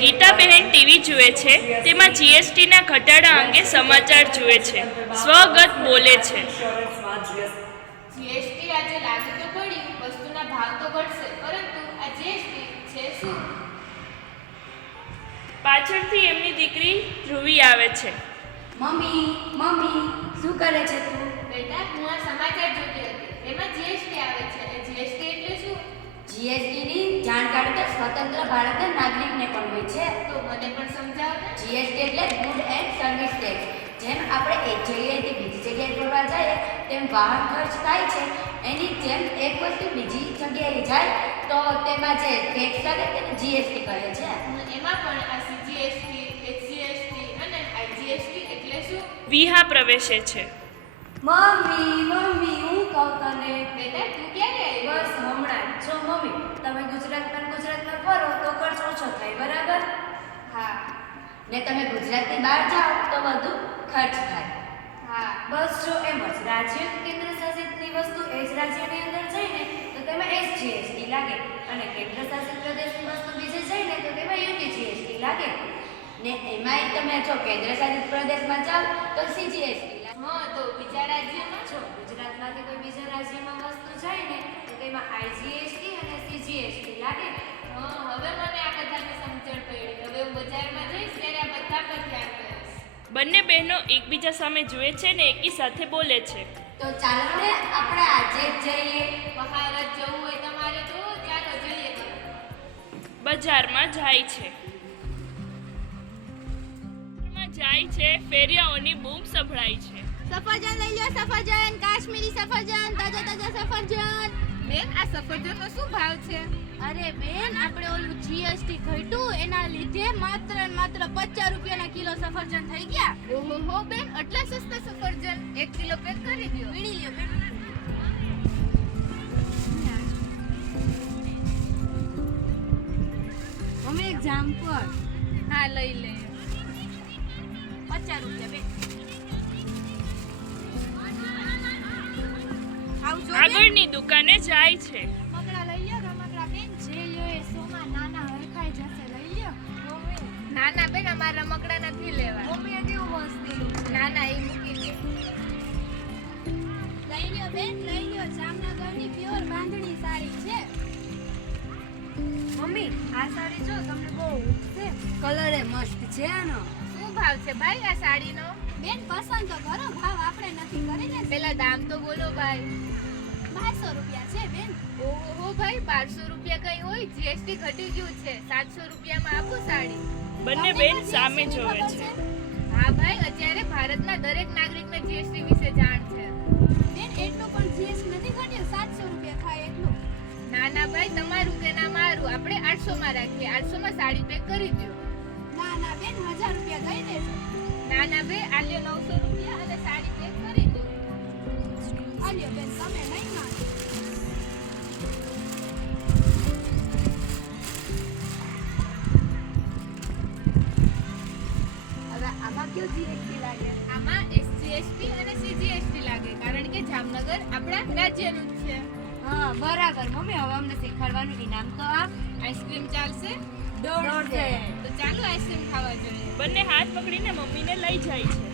ગીતાબહેન TV જુએ છે, તેમાં જીએસટીના ઘટાડા અંગે સમાચાર જુએ છે. સ્વગત બોલે છે. જીએસટી આજે લાગુ તો પડ્યું, વસ્તુના ભાવ તો ઘટશે, પરંતુ આ જીએસટી છે શું? પાછળથી એમની દીકરી ધ્રુવી આવે છે. મમ્મી મમ્મી શું કરે છે તું? બેટા, હું આ સમાચાર જોતી હતી, એમાં જીએસટી આવે છે. જીએસટી એટલે શું? જીએસટીની જાણકારી તો સ્વતંત્ર ભારતના નાગરિકને પણ હોય છે. તો મને પણ સમજાવો ને. જીએસટી એટલે ગુડ એન્ડ સર્વિસ ટેક્સ. જેમ આપણે એક જગ્યાએથી બીજી જગ્યાએ ફરવા જઈએ તેમ વાહન ખર્ચ થાય છે, એની જેમ એક વસ્તુ બીજી જગ્યાએ જાય તો તેમાં જે ટેક્સ લાગે તેને જીએસટી કહે છે. એમાં પણ આ સીજીએસટી, એચજીએસટી અને આઈજીએસટી એટલે શું? વિહા પ્રવેશે છે. મમ્મી મમ્મી હું કહું તને. બેટા, તું ક્યારે આવી? બસ હમણાં જ. જો મમ્મી, તમે ગુજરાતમાં ફરો તો ખર્ચ ઓછો થાય, બરાબર? હા ને તમે ગુજરાતની બહાર જાઓ તો વધુ ખર્ચ થાય. હા. બસ જો એમ જ રાજ્ય કેન્દ્ર શાસિતની વસ્તુ એ જ રાજ્યની અંદર જઈને તો તેમાં એસજીએસટી લાગે, અને કેન્દ્ર શાસિત પ્રદેશની વસ્તુ બીજે જઈને તો તેમાં યુટીજીએસટી લાગે. ને એમાંય તમે જો કેન્દ્ર શાસિત પ્રદેશમાં જાઓ તો સીજીએસટી લાગે. હા, તો બીજા રાજ્યમાં જો ગુજરાતમાંથી કોઈ બીજા રાજ્યમાં વસ્તુ જાય ને તો તેમાં આઈજીએસટી અને સીજીએસટી લાગે. હા, હવે મને આ બધાની સમજણ પડી. હવે હું બજારમાં જઈશ ત્યારે આ બધા પર ધ્યાન કરીશ. બંને બહેનો એકબીજા સામે જુએ છે ને એકી સાથે બોલે છે. તો ચાલો ને આપણે આજે જ જઈએ. બહાર જ જવું હોય તમારે તો ચાલો જઈએ. બજારમાં જાય છે. ફેરિયાઓની બૂમ સંભળાય છે. સફરજન લઈ લો, સફરજન, કાશ્મીરી સફરજન, તાજા તાજા સફરજન. બેન, આ સફરજનનો શું ભાવ છે? અરે બેન, આપણે ઓલું જીએસટી ઘટ્યું એના લીધે માત્ર ને માત્ર 50 રૂપિયાના કિલો સફરજન થઈ ગયા. ઓહો બેન, આટલા સસ્તા સફરજન 1 કિલો પેક કરી દો. વીણી લ્યો બેન. અમે એક જામફળ. હા, લઈ લે. 50 રૂપિયા બેન. આવજો બેન. આગળની દુકાને જાય છે. રમકડા લઈ લ્યો, રમકડા બેન. જે લ્યો એ સોમાં નાના હરખાઈ જશે, લઈ લ્યો. ના ના બેન, અમારા રમકડા નથી લેવા. મમ્મીએ કેવું મસ્તીનું છે. ના ના, એ મૂકી દે. લઈ લ્યો બેન, લઈ લ્યો. જામનગરની પ્યોર બાંધણી સાડી છે. મમ્મી આ સાડી જો તમને બહુ છે, કલર એ મસ્ત છે આનો. શું ભાવ છે ભાઈ આ સાડીનો? બેન પસંદ તો કરો, ભાવ આપણે નથી કરીને. પેલા દામ તો બોલો ભાઈ. 1200 રૂપિયા છે બેન. ઓહો ભાઈ, 1200 રૂપિયા કઈ હોય? જીએસટી ઘટી ગયું છે. 700 રૂપિયામાં આપું સાડી. બંને તમને બેન પણ સામે GST ની જોવે ખબર છે. હા ભાઈ, અત્યારે ભારતના દરેક નાગરિકને જીએસટી વિશે જાણ છે. બેન એટલું પણ જીએસટી નથી ઘટ્યું, 700 રૂપિયા થાય એટલું. ના ના ભાઈ, તમારું કે ના મારું, આપણે 800 માં રાખીએ. 800 માં સાડી પેક કરી દો. ના ના બેન, 1000 રૂપિયા દઈ દેજો. ના ના ભાઈ, આ લ્યો 900 રૂપિયા અને સાડી પેક કરી દો. આલ્યો બેન, તમે નહીં માનો. હવે આમાં કયો જીએસટી લાગે? આમાં એસજીએસટી અને સીજીએસટી લાગે, કારણ કે જામનગર આપણા રાજ્યનું જ છે. હા બરાબર મમ્મી, હવે અમને શીખવાડવાનું ઇનામ તો આપ. આઈસ્ક્રીમ ચાલશે? દોઢ છે. તો ચાલો આઈસ્ક્રીમ ખાવા જોઈએ. બંને હાથ પકડીને મમ્મીને લઈ જાય છે.